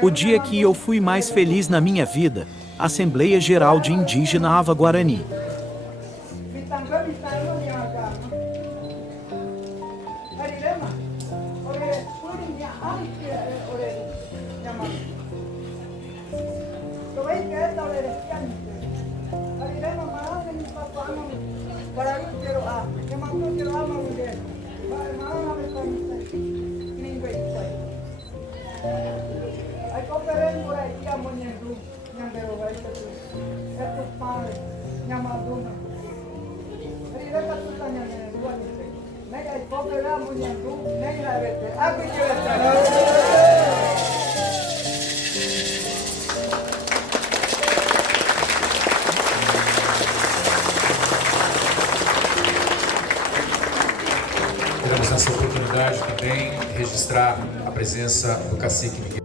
O dia que eu fui mais feliz na minha vida, Assembleia Geral de Indígena Ava Guarani. Queremos nessa oportunidade também registrar a presença do cacique Miguel